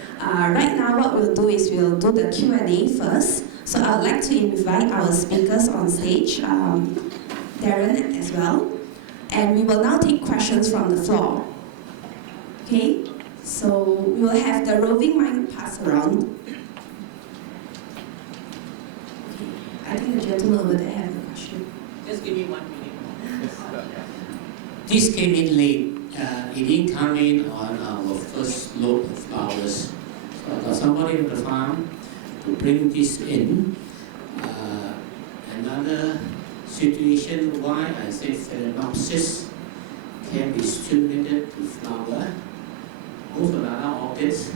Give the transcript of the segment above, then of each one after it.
Right now what we'll do is we'll do the Q&A first. So I would like to invite our speakers on stage, Darren as well. And we will now take questions from the floor. Okay, so we will have the roving mic pass around. Okay. I think the gentleman over there has a question. Just give me 1 minute. This came in late. It didn't come in on our first load of flowers. So I got somebody on the farm to bring this in. Another situation why I say Phalaenopsis can be stimulated to flower. Most of the other orchids,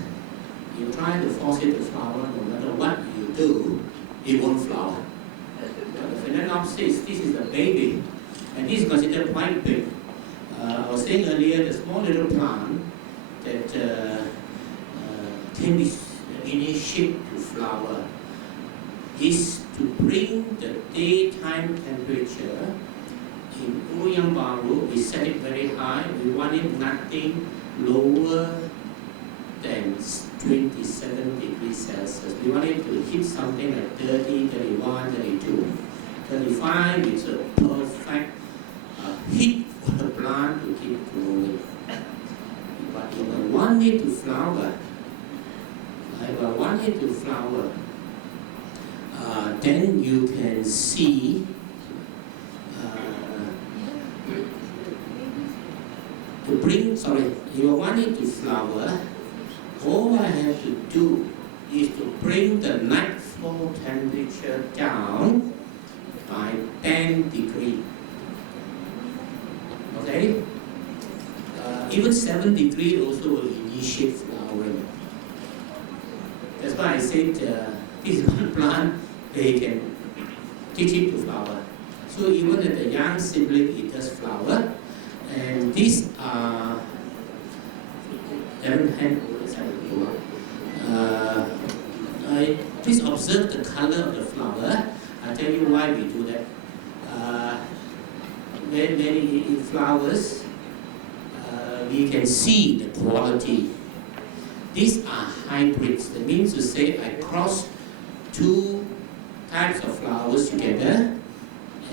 you try to force it to flower, no matter what you do, it won't flower. But the Phalaenopsis, this is the baby, and this is considered quite big. I was saying earlier, the small little plant that can be initiated to flower is to bring the daytime temperature. In Ouyang Baru, we set it very high. We want it nothing lower than 27 degrees Celsius. We want it to hit something like 30, 31, 32. 35 is a perfect heat for the plant to keep growing. But if I want it to flower, then you can see if I want it to flower, all I have to do is to bring the nightfall temperature down by 10 degrees. Okay? Even 7 degrees also will initiate flowering. That's why I said this one plant, they can teach it to flower. So even at the young sibling, it does flower. And these are, please observe the color of the flower. I'll tell you why we do that. When it flowers, we can see the quality. These are hybrids. That means to say I cross two types of flowers together,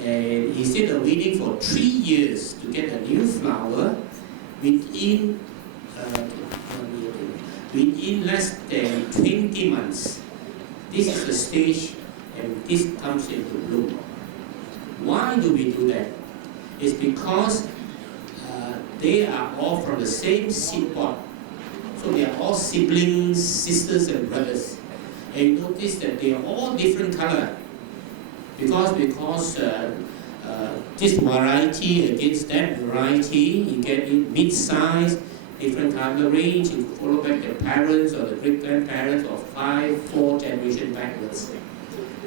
and instead of waiting for 3 years to get a new flower, within less than 20 months, this is the stage and this comes into bloom. Why do we do that? It's because they are all from the same seed pod. So they are all siblings, sisters and brothers. And you notice that they are all different color. Because this variety against that variety, you get it mid-size, different color range, you follow back the parents or the great-grandparents of 4 generations backwards.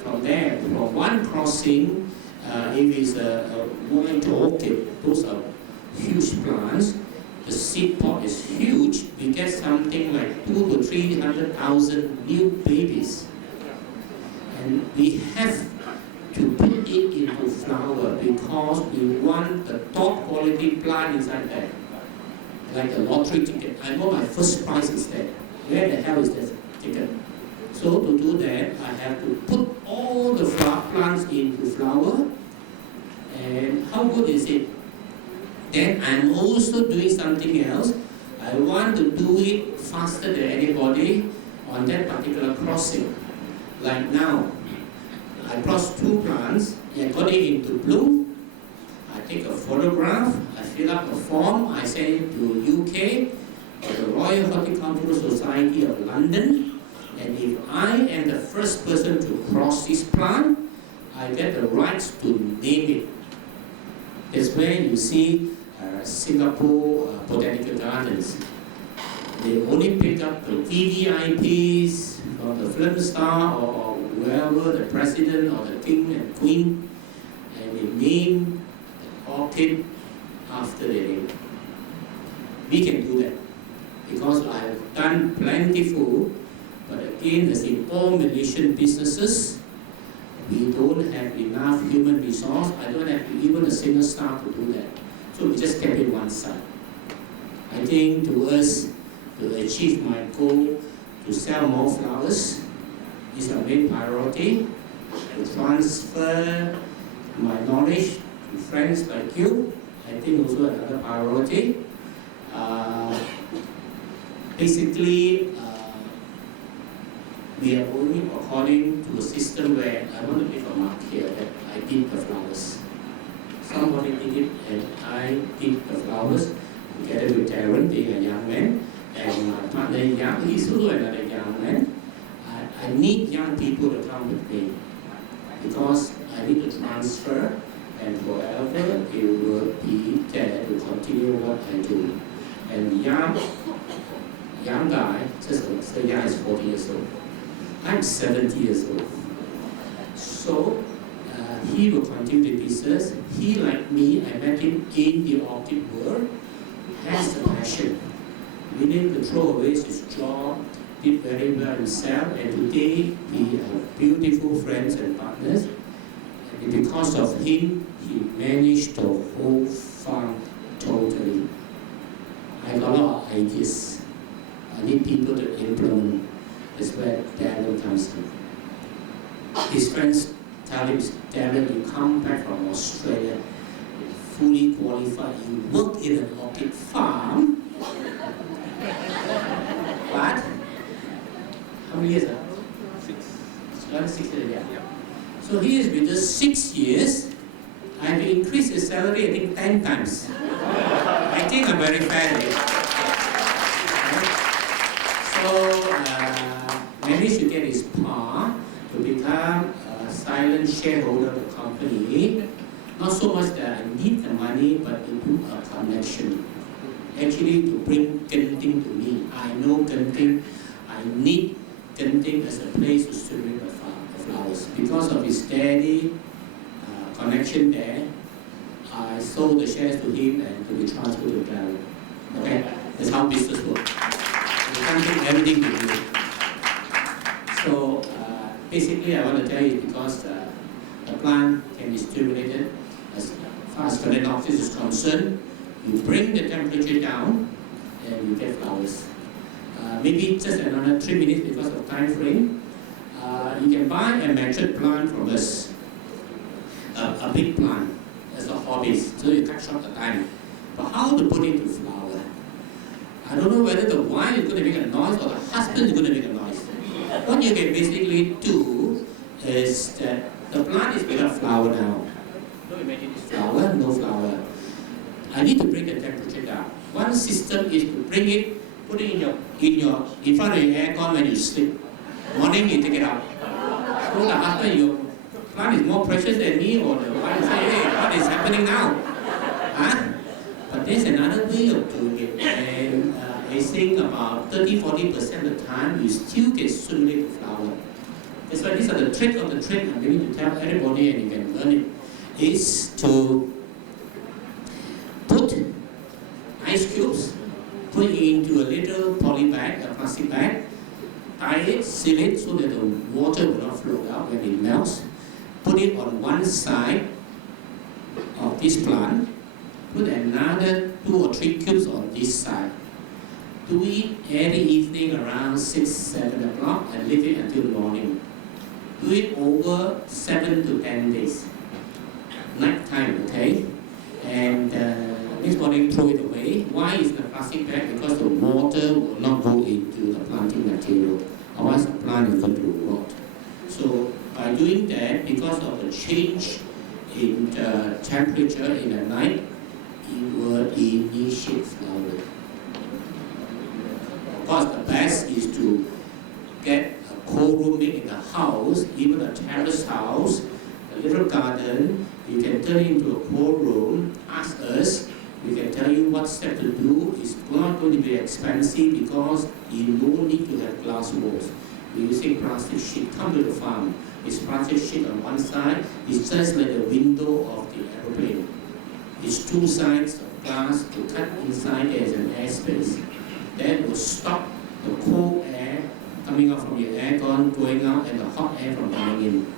From there, from one crossing, if it's a white orchid, those are huge plants. The seed pod is huge. We get something like 200,000 to 300,000 new babies. And we have to put it into flower because we want the top quality plant inside there. Like the lottery ticket. I know my first prize is there. Where the hell is that ticket? So to do that, I have to put all the plants into flower. And how good is it? Then I'm also doing something else. I want to do it faster than anybody on that particular crossing. Like now, I crossed 2 plants, I got it into bloom, I take a photograph, I fill up a form, I send it to UK, or the Royal Horticultural Society of London, and if I am the first person to cross this plant, I get the rights to name it. That's where you see Singapore Botanical Gardens. They only pick up the VVIPs from the film star or wherever the president or the king and queen, and they name the orchid after their name. We can do that because I have done plentiful, but again, as in all Malaysian businesses, we don't have enough human resource. I don't have even a single staff to do that. So we just kept it one side. I think to us, to achieve my goal, to sell more flowers is our main priority. To transfer my knowledge to friends like you, I think also another priority. Basically, we are only according to a system where I want to make a mark here that I did the flowers. Somebody did it and I did the flowers together with Darren, being a young man, and my partner Yang, he's also another young man. I need young people to come with me because I need to transfer, and forever it will be there to continue what I do. And young guy, just say Yang is 40 years old. I'm 70 years old. So he will continue the business. He, like me, I met him in the orchid world, has the passion, willing to throw away his job, did very well himself, and today we are beautiful friends and partners. And because of him, he managed the whole farm totally. I got a lot of ideas. I need people to implement. That's where Darren comes in. His friends tell him, Darren, you come back from Australia, fully qualified, you work in an orchid farm. But, how many years? 6 years, yeah. So he is with us 6 years. I have increased his salary, I think, 10 times. I think I'm very fair. So, managed to get his par to become a silent shareholder of the company. Not so much that I need the money, but to do a connection. Actually, to bring Genting to me. I know Genting. I need Genting as a place to distribute the flowers. Because of his steady connection there, I sold the shares to him and to be transferred to Darren. Okay? That's how business works. You can't take everything to you. So, basically, I want to tell you because the plant can be stimulated as far as Phalaenopsis is concerned. You bring the temperature down and you get flowers. Maybe just another 3 minutes because of time frame. You can buy a matured plant from us, a big plant as a hobby, so you cut short the time. But how to put it to flower? I don't know whether the wife is going to make a noise or the husband is going to make a noise. What you can basically do is that the plant is without flower now. Don't imagine it's flower, no flower. I need to bring the temperature down. One system is to bring it, put it in front of your aircon when you sleep. Morning you take it out. So the husband, your plant is more precious than me, or the wife say, hey, what is happening now? Huh? But there's another way of doing it. And I think about 30-40% of the time you still get stimulated flower. That's why these are the trick of the trick I'm going to tell everybody, and you can learn it, is to put ice cubes, put it into a little poly bag, a plastic bag, tie it, seal it so that the water will not flow out when it melts. Put it on one side of this plant, put another 2 or 3 cubes on this side. Do it every evening around 6-7 o'clock and leave it until morning. Do it over 7 to 10 days. Night time, okay? And next morning throw it away. Why is the plastic bag? Because the water will not go into the planting material. Otherwise the plant is going to rot. So by doing that, because of the change in the temperature in the night, it will initiate flowering. Of course, the best is to get a cold room made in the house, even a terrace house, a little garden. You can turn it into a cold room. Ask us. We can tell you what step to do. It's not going to be expensive because you don't need to have glass walls. We're using plastic sheet. Come to the farm. It's plastic sheet on one side. It's just like the window of the aeroplane. It's 2 sides of glass. To cut inside, there's an air space. That will stop the cold air coming out from your aircon, going out, and the hot air from coming in.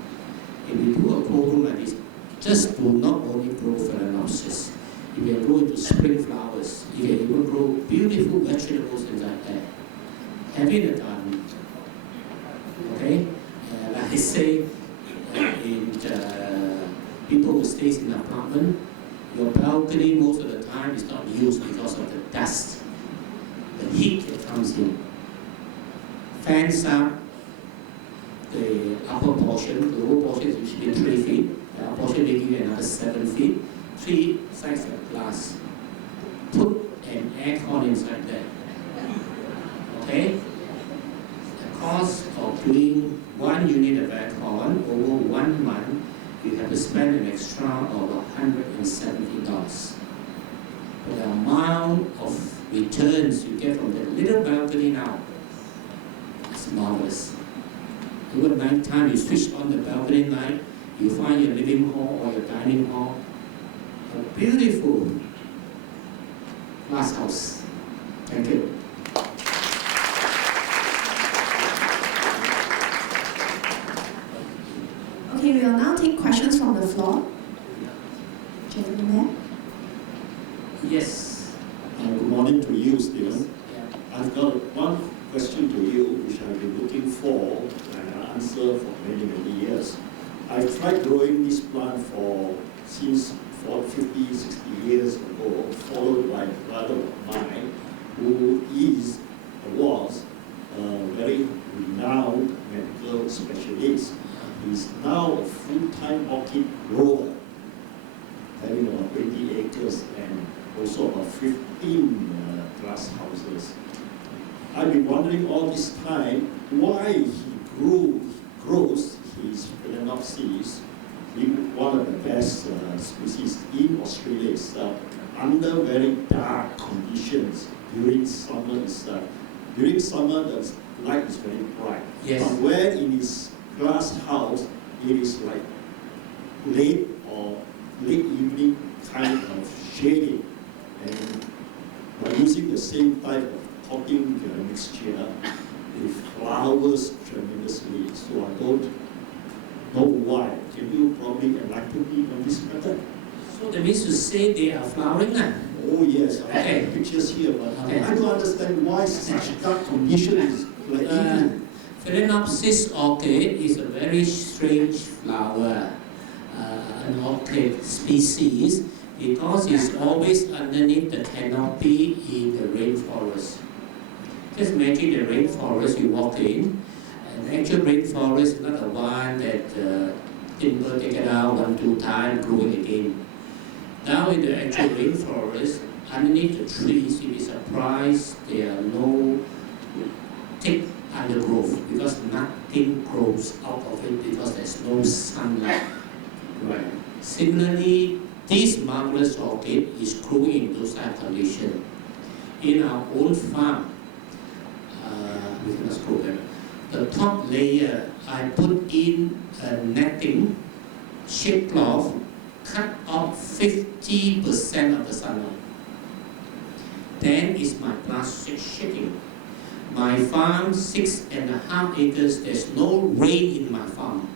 If you do a cold room like this, just do not only grow Phalaenopsis. You can grow into spring flowers. You can even grow beautiful vegetables inside there. Having a garden say in people who stays in an apartment, your balcony most of the time is not used because of the dust, the heat that comes in. Fans up the upper portion, the lower portion is usually 3 feet, the upper portion may give you another 7 feet, 3 sides of glass. Put an aircon inside there. Okay? The cost of doing 1 unit of aircon over 1 month, you have to spend an extra of $170. But the amount of returns you get from the little balcony now is marvelous. Over night time, you switch on the balcony light, you find your living hall or your dining hall, a beautiful glass house. Thank you. Okay, we will now take questions from the floor. Gentleman there. Yes. Good morning to you, Steven. I've got one question to you, which I've been looking for an answer for many, many years. I've tried growing this plant since 50, 60 years ago, followed by a brother of mine who was a very renowned medical specialist. He's now a full-time orchid grower, having about 20 acres and also about 15 glass houses. I've been wondering all this time why he grows his Phalaenopsis, one of the best species in Australia itself, under very dark conditions during summer itself. During summer, the light is very bright. Yes. But where in his glass house, it is like late evening kind of shading. And by using the same type of potting mixture, it flowers tremendously. So I don't know why. Can you probably enlighten me on this matter? So that means to say they are flowering now? Oh yes, I Okay. have pictures here, but Okay. I don't understand why such dark conditions like Phalaenopsis orchid is a very strange flower, an orchid species, because it's always underneath the canopy in the rainforest. Just imagine the rainforest you walk in, and the actual rainforest is not the one that timber take it out 1-2 times, growing again. Now in the actual rainforest, underneath the trees, you'll be surprised there are no thick undergrowth because nothing grows out of it because there's no sunlight. Right. Similarly, this marvelous orchid is growing in those type of conditions. In our own farm, we can just grow them. The top layer, I put in a netting, shade cloth, cut off 50% of the sunlight. Then is my plastic sheeting. My farm, 6.5 acres, there's no rain in my farm.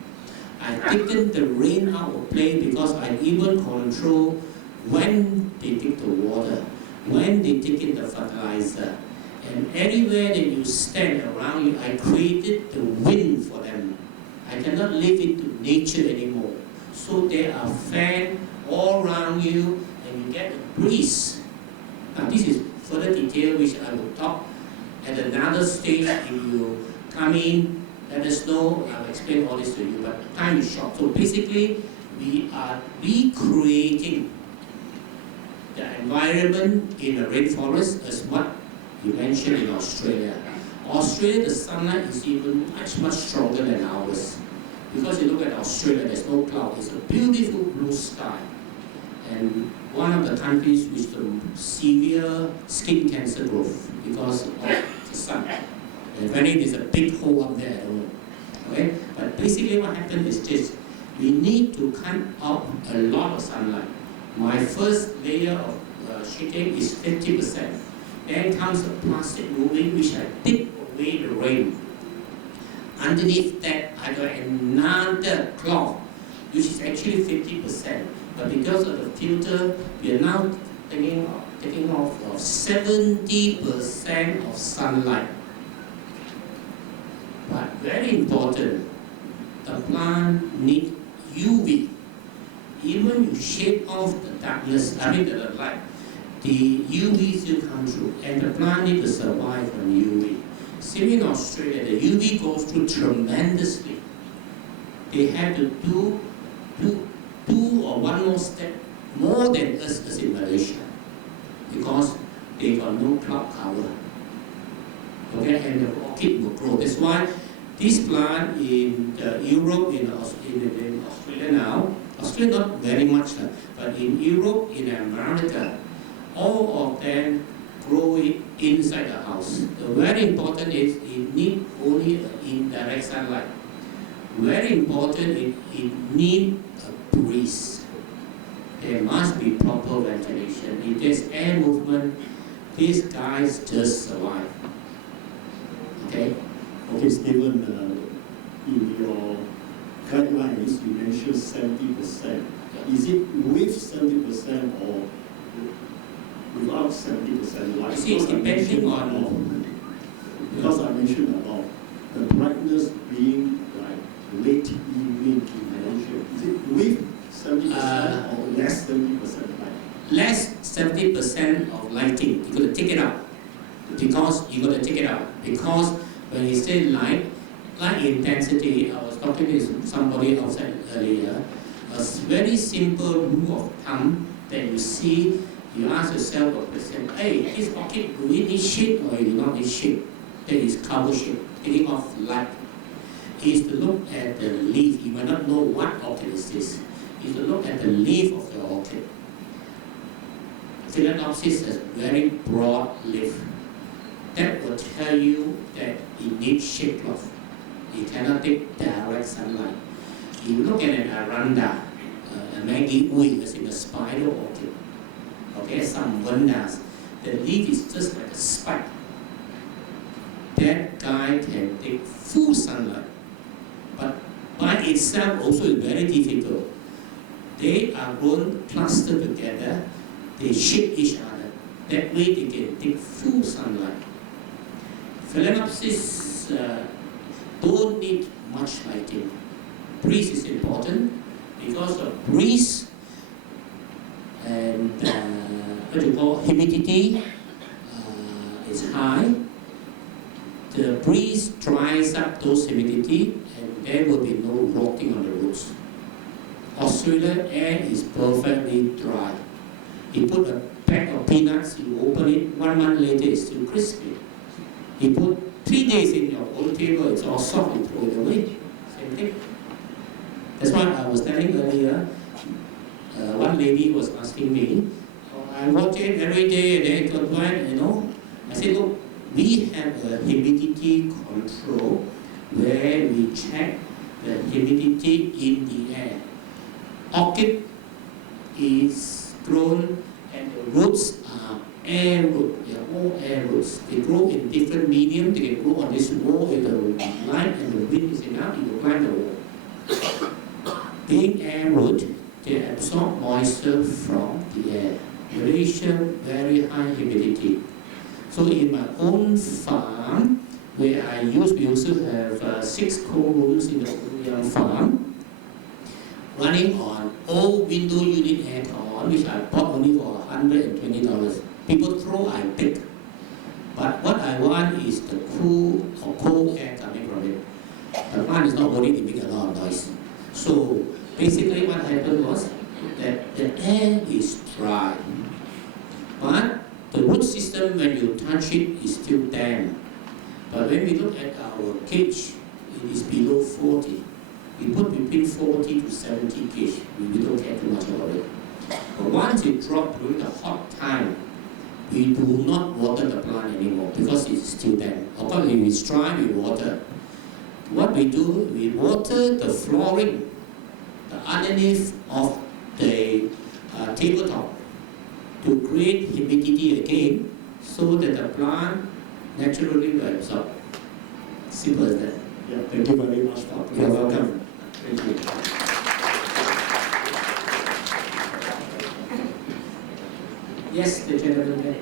I've taken the rain out of play because I even control when they take the water, when they take in the fertilizer. And anywhere that you stand around you, I created the wind for them. I cannot leave it to nature anymore. So there are fans all around you and you get a breeze. Now this is further detail which I will talk at another stage. If you come in, let us know, I'll explain all this to you, but time is short. So basically, we are recreating the environment in a rainforest as what you mentioned in Australia. Australia, the sunlight is even much stronger than ours. Because you look at Australia, there's no cloud, it's a beautiful blue sky. And one of the countries with the severe skin cancer growth because of the sun. And apparently there's a big hole up there, I don't know. Okay? But basically what happened is this. We need to cut out a lot of sunlight. My first layer of sheeting is 50%. Then comes the plastic moving, which I take away the rain. Underneath that, I got another cloth, which is actually 50%. But because of the filter, we are now taking off 70% of sunlight. But very important, the plant needs UV. Even you shade off the darkness, the light, the UV still comes through, and the plant needs to survive on UV. Same in Australia, the UV goes through tremendously. They have to do or one more step more than us as in Malaysia, because they got no cloud cover. Okay, and the orchid will grow. That's why this plant in Europe, in Australia now, Australia not very much, but in Europe, in America, all of them grow it inside the house. The very important is it need only indirect sunlight. Very important, it need a breeze. There must be proper ventilation. If there's air movement, these guys just survive. Okay? Okay, Steven, in your guidelines, you mentioned 70%. Is it with 70% or without 70% light? You see, it's depending on... Because I mentioned about the brightness being like late evening in Malaysia. Is it with 70% or less 70% light? Less 70% of lighting. You got to take it out. Because when you say light intensity, I was talking to somebody outside earlier, a very simple rule of thumb that you see, you ask yourself a question, hey, this orchid, do we need shade or you do not need shade? That is cover shade, taking off light. Is to look at the leaf. You might not know what orchid is this. Is to look at the leaf of the orchid. Phalaenopsis has very broad leaf. That will tell you that it needs shade cloth. It cannot take direct sunlight. You look at an aranda, a Maggie Ui, as in a spider orchid. Okay, some vandas. The leaf is just like a spike. That guy can take full sunlight. But by itself also is very difficult. They are grown clustered together. They shade each other. That way they can take full sunlight. Phalaenopsis don't need much lighting. Breeze is important because of breeze and humidity is high. The breeze dries up those humidity and there will be no rotting on the roots. Australia air is perfectly dry. You put a pack of peanuts, you open it, 1 month later it's still crispy. You put 3 days in your old table, it's all soft, you throw it away. Same thing. That's why I was telling earlier, one lady was asking me, I watch it every day, and then it got you know. I said, look, we have a humidity control where we check the humidity in the air. Orchid is grown and the roots are air roots. They are all air roots. They grow in different medium. They can grow on this wall if the light and the wind is enough, you will climb the wall. Being air root, they absorb moisture from the air. Malaysia, very high humidity. So in my own farm, where we also have 6 cold rooms in the young farm, running on old window unit aircon, which I bought only for $120. People throw, I pick. But what I want is the cool or cold air coming from it. The plant is not worried to make a lot of noise. So basically what happened was that the air is dry. But the root system, when you touch it, is still damp. But when we look at our cage, it is below 40. We put between 40 to 70 kg. We don't care too much about it. But once it drops during the hot time, we do not water the plant anymore because it's still damp. Of course, if it's dry, we water. What we do, we water the flooring, the underneath of the tabletop to create humidity again so that the plant naturally will absorb. Simple as that. Yeah, thank you very much, Doctor. You're welcome. Thank you. Yes, the gentleman there.